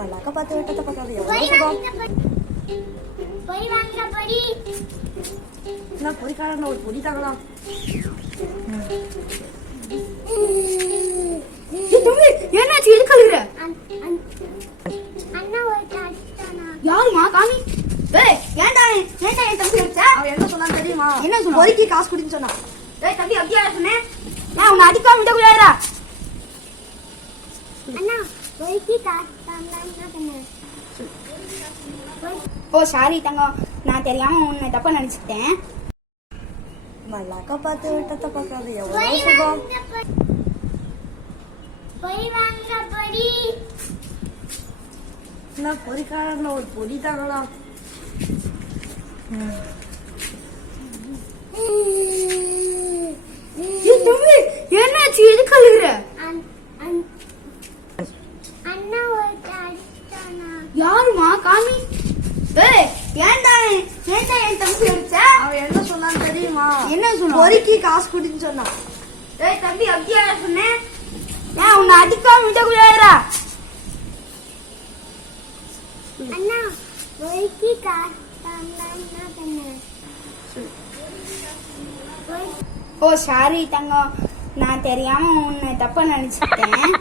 மல்லாக்க பார்த்து விட்டத்தை பார்க்காது எவ்வளவு சுகம். என்ன பொறிக்காரன் ஒரு பொடி தாங்கலாம். என்னாச்சு எது கழுகுற? யாருமா காமி? ஏய் ஏன்டா ஏன்டா என் தம்பி அடிச்ச? அவன் என்ன சொன்னான்னு தெரியுமா? என்ன சொன்னா? பொறிக்கு காசு குடின்னு சொன்னான். ஏய் தம்பி அப்படியே சொன்னேன். நான் உன்னை அடிக்காம விட கூடாதுடா. அண்ணா பொறிக்கு காசு தாங்கன்னு. ஓ சாரி தங்கம், நான் தெரியாம உன்னை தப்பா நினைச்சிட்டேன். மல்லாக்க பார்த்து விட்டத்தை பார்க்காது எவ்வளவு சுகம். என்ன பொறிக்காரன் ஒரு பொடி தாங்கலாம். தம்பி என்னாச்சு எது கழுகுற? யாருமா காமி? ஏய் ஏன்டா ஏன்டா என் தம்பி அடிச்ச? அவன் என்ன சொன்னான்னு தெரியுமா? என்ன சொன்னா? பொறிக்கு காசு குடின்னு சொன்னான். ஏய் தம்பி அப்படியே சொன்னேன். நான் உன்னை அடிக்காம விட கூடாதுடா. அண்ணா பொறிக்கு காசு தாங்கன்னு. ஓ சாரி தங்கம், நான் தெரியாம உன்னை தப்பா நினைச்சிட்டேன்.